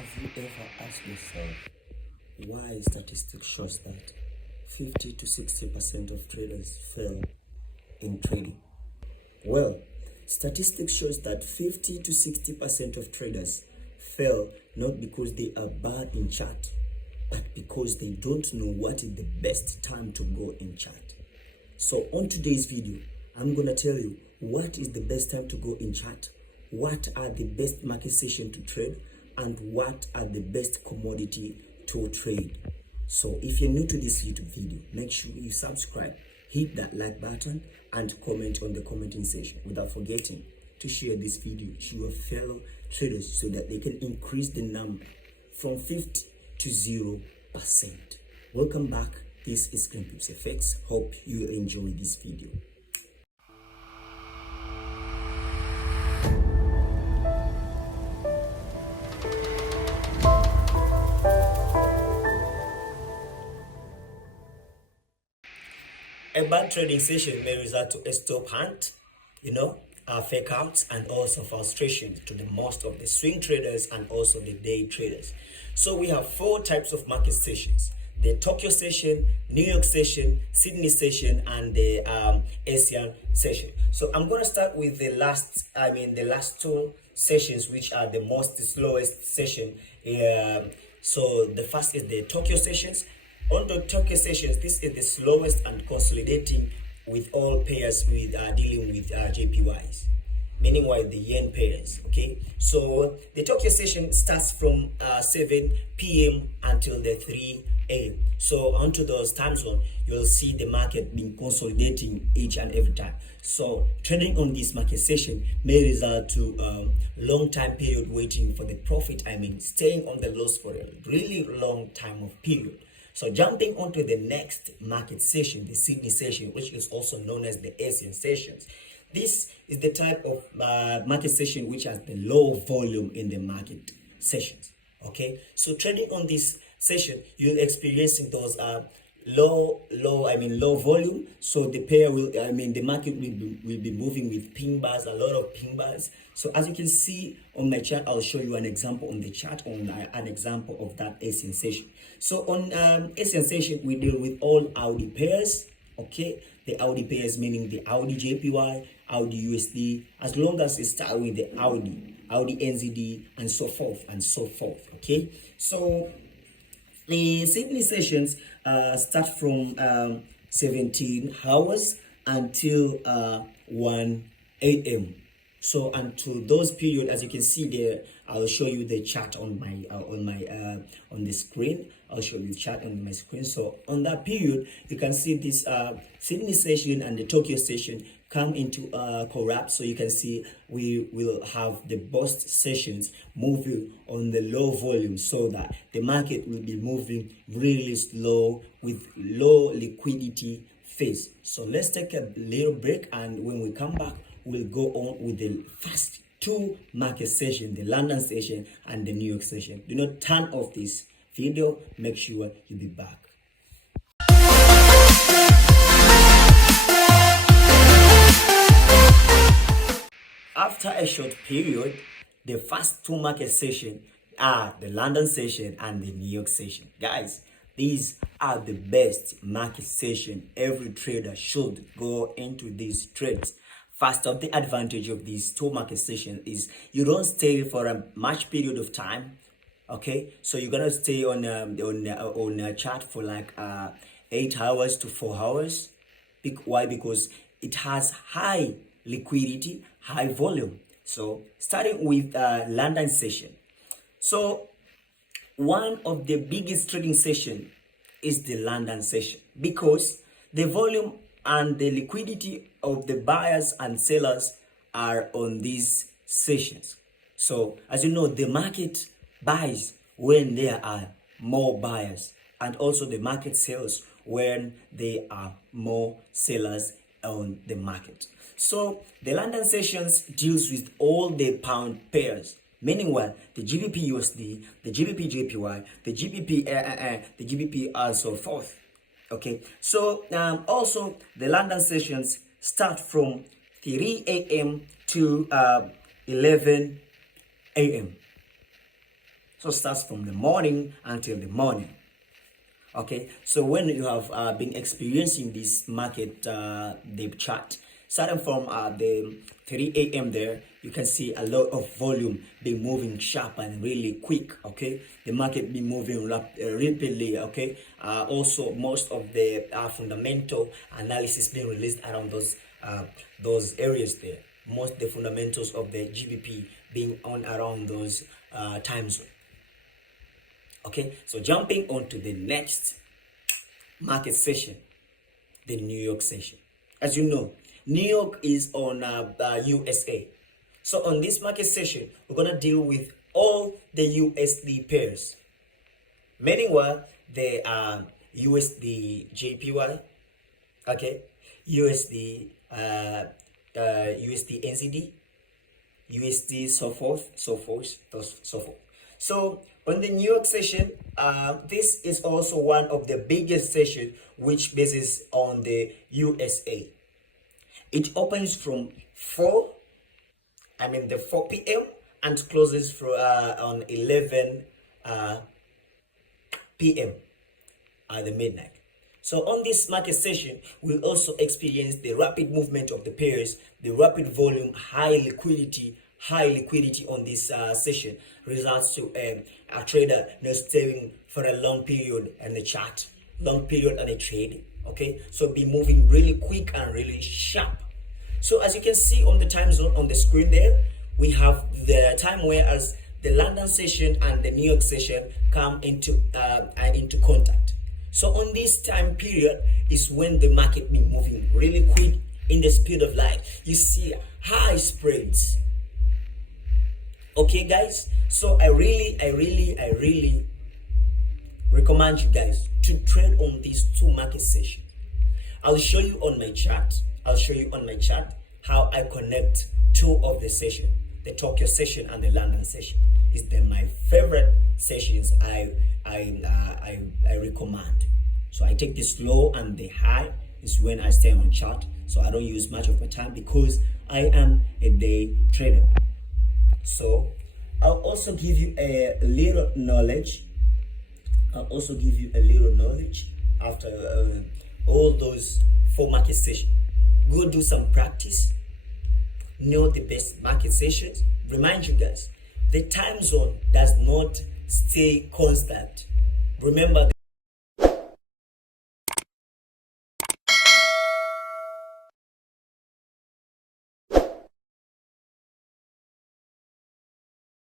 Have you ever asked yourself why statistics shows that 50 to 60% of traders fail in trading? Well, statistics shows that 50 to 60% of traders fail not because they are bad in chart, but because they don't know what is the best time to go in chart. So on today's video, I'm gonna tell you what is the best time to go in chart, what are the best market session to trade, and what are the best commodity to trade. So if you're new to this YouTube video, make sure you subscribe, hit that like button, and comment on the commenting section without forgetting to share this video to your fellow traders so that they can increase the number from 50 to 0%. Welcome back. This is Greenpips FX. Hope you enjoy this video. A bad trading session may result to a stop hunt, fake outs, and also frustrations to the most of the swing traders and also the day traders. So we have four types of market sessions: the Tokyo session, New York session, Sydney session, and the Asian session. So I'm going to start with the last two sessions, which are the most slowest session. So the first is the Tokyo sessions. On the Tokyo sessions, this is the slowest and consolidating with all pairs with dealing with JPYs, meaning the yen pairs. Okay, so the Tokyo session starts from 7 p.m. until the 3 a.m. So onto those time zone, you'll see the market being consolidating each and every time. So trading on this market session may result to long time period waiting for the profit. Staying on the loss for a really long time of period. So jumping onto the next market session, the Sydney session, which is also known as the Asian sessions. This is the type of market session which has the low volume in the market sessions. Okay, so trading on this session, you're experiencing those low volume. So the pair will, the market will be moving with pin bars, a lot of pin bars. So as you can see on my chart, I'll show you an example on the chart on an example of that Asian session. So on Asian session, we deal with all Audi pairs. Okay, the Audi pairs meaning the Audi JPY, Audi USD, as long as it starts with the Audi NZD, and so forth and so forth. Okay, so the Sydney sessions start from 17 hours until 1 a.m. So until those period, as you can see there, I'll show you the chart on the screen. I'll show you the chart on my screen. So on that period, you can see this Sydney session and the Tokyo session come into corrupt. So you can see we will have the burst sessions moving on the low volume, so that the market will be moving really slow with low liquidity phase. So let's take a little break, and when we come back, we'll go on with the first two market sessions, the London session and the New York session. Do not turn off this video. Make sure you be back. After a short period, the first two market sessions are the London session and the New York session. Guys, these are the best market session. Every trader should go into these trades. First of the advantage of these two market sessions is you don't stay for a much period of time. Okay, so you're gonna stay on a chart for like 8 hours to 4 hours. Why? Because it has high liquidity, high volume. So starting with London session. So one of the biggest trading session is the London session, because the volume and the liquidity of the buyers and sellers are on these sessions. So as you know, the market buys when there are more buyers, and also the market sells when there are more sellers on the market. So the London sessions deals with all the pound pairs, meaning the GBP USD, the GBP JPY, the GBP and so forth. Okay, so also the London sessions start from 3 a.m. to 11 a.m. So it starts from the morning until the morning. Okay, so when you have been experiencing this market deep chart, starting from the 3 a.m. there, you can see a lot of volume being moving sharp and really quick. Okay, the market be moving rapidly. Okay, also most of the fundamental analysis being released around those areas there. Most the fundamentals of the GBP being on around those time zone. Okay, so jumping on to the next market session, the New York session. As you know, New York is on USA. So on this market session, we're gonna deal with all the USD pairs. Meanwhile, the USD JPY, okay, USD USD NZD, USD, so forth. So on the New York session, this is also one of the biggest sessions which bases on the USA. It opens from 4 p.m. and closes for on 11 p.m. at the midnight. So on this market session, we also experience the rapid movement of the pairs, the rapid volume, high liquidity on this session results to a trader staying for a long period in the chart, long period on a trade. Okay, so be moving really quick and really sharp. So as you can see on the time zone on the screen there, we have the time whereas the London session and the New York session come into contact. So on this time period is when the market be moving really quick in the speed of light. You see high spreads. Okay, guys. So I really recommend you guys to trade on these two market sessions. I'll show you on my chart. How I connect two of the session, the Tokyo session and the London session. Is my favorite sessions I recommend. So I take this low and the high is when I stay on chart. So I don't use much of my time because I am a day trader. So I'll also give you a little knowledge. After all those 4 market sessions. Go do some practice. Know the best market sessions. Remind you guys, the time zone does not stay constant. Remember